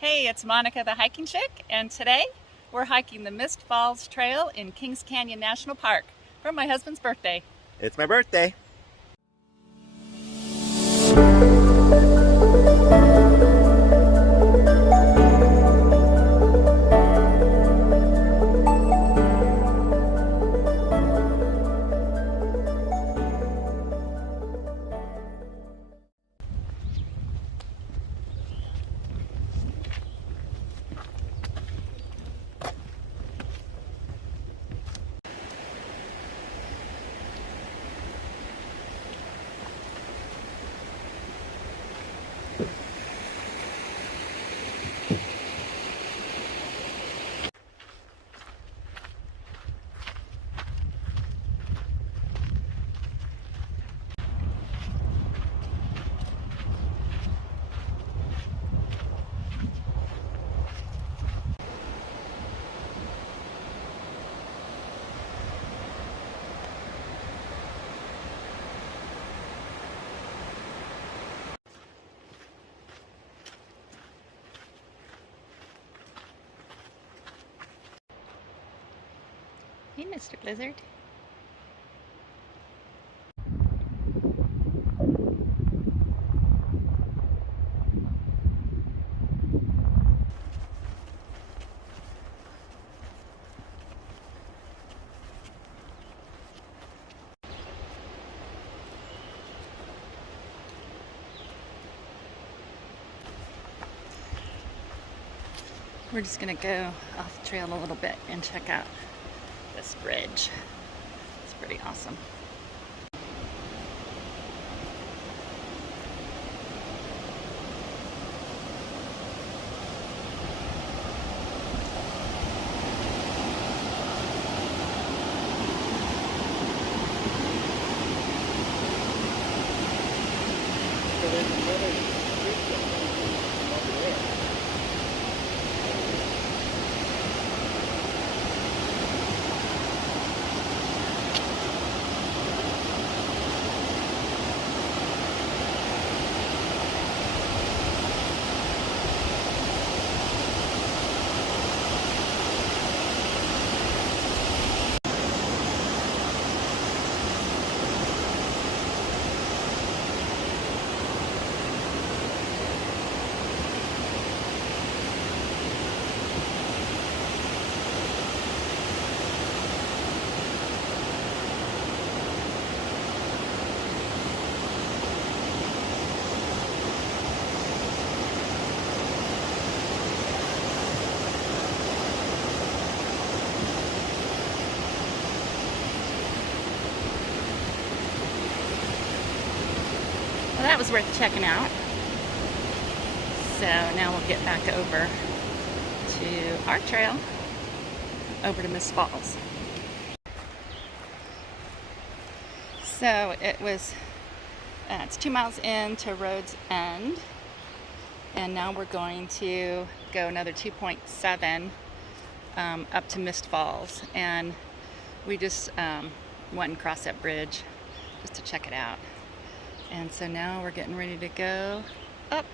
Hey, it's Monica the Hiking Chick, and today we're hiking the Mist Falls Trail in Kings Canyon National Park for my husband's birthday. It's my birthday. Hey, Mr. Blizzard. We're just gonna go off the trail a little bit and check out this bridge. It's pretty awesome. Well, that was worth checking out. So now we'll get back over to our trail, over to Mist Falls. So it's 2 miles into Road's End, and now we're going to go another 2.7 up to Mist Falls, and we just went and crossed that bridge just to check it out. And so now we're getting ready to go up.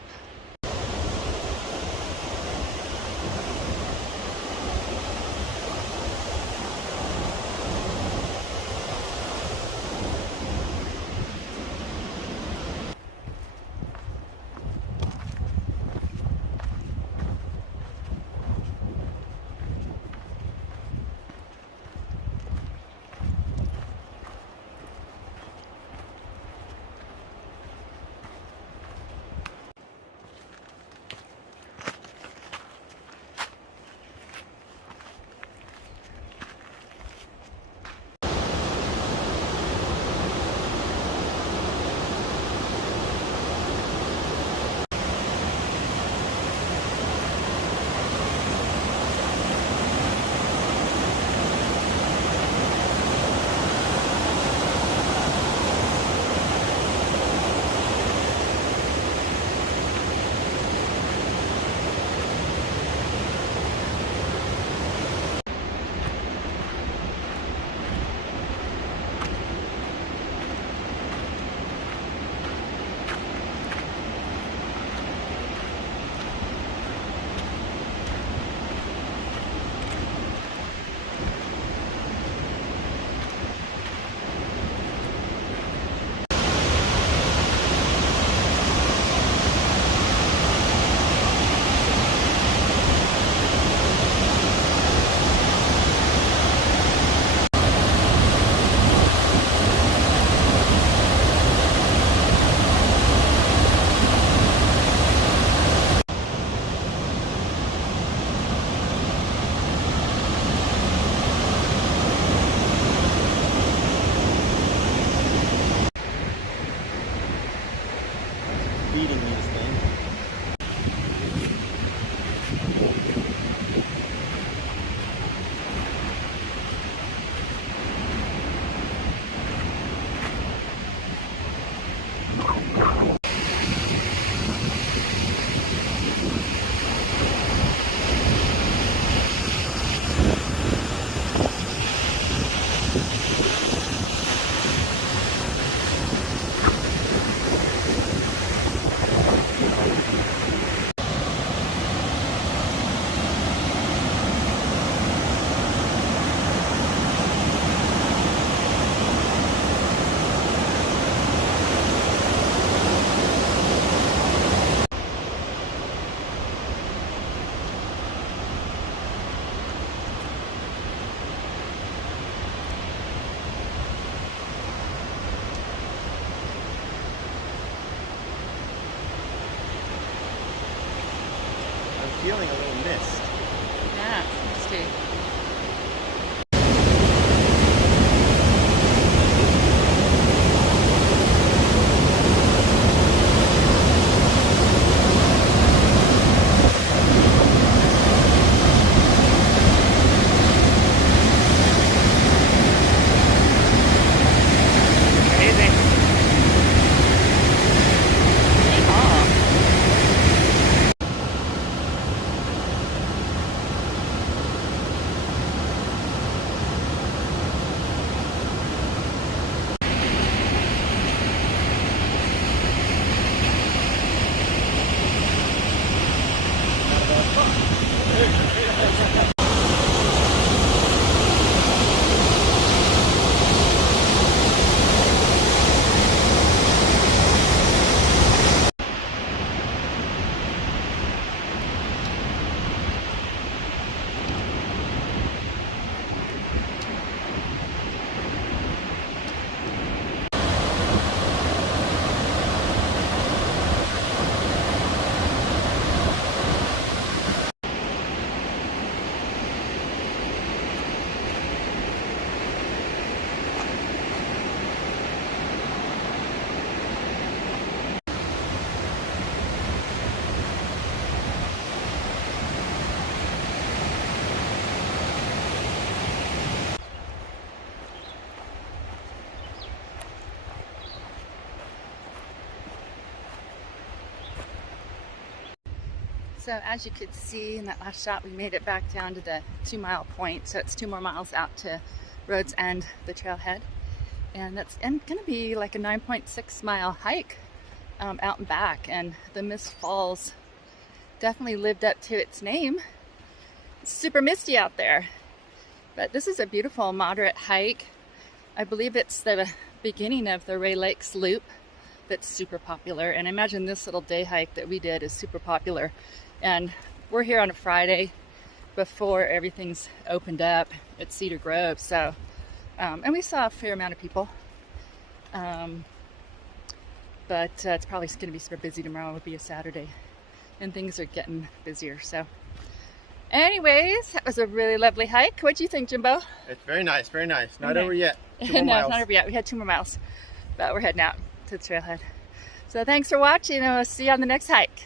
feeling a little mist. Yeah, it's misty. Crazy. Yeehaw. So as you could see in that last shot, we made it back down to the 2 mile point. So it's 2 more miles out to Rhodes End, the trailhead. And that's going to be like a 9.6 mile hike out and back. And the Mist Falls definitely lived up to its name. It's super misty out there. But this is a beautiful moderate hike. I believe it's the beginning of the Ray Lakes Loop that's super popular. And I imagine this little day hike that we did is super popular. And we're here on a Friday before everything's opened up at Cedar Grove. So, and we saw a fair amount of people. But it's probably going to be super busy tomorrow. It would be a Saturday. And things are getting busier. So, anyways, that was a really lovely hike. What do you think, Jimbo? It's very nice, very nice. Not Okay. over yet. 2 No, more miles. not over yet. We had 2 more miles. But we're heading out to the trailhead. So thanks for watching, and we'll see you on the next hike.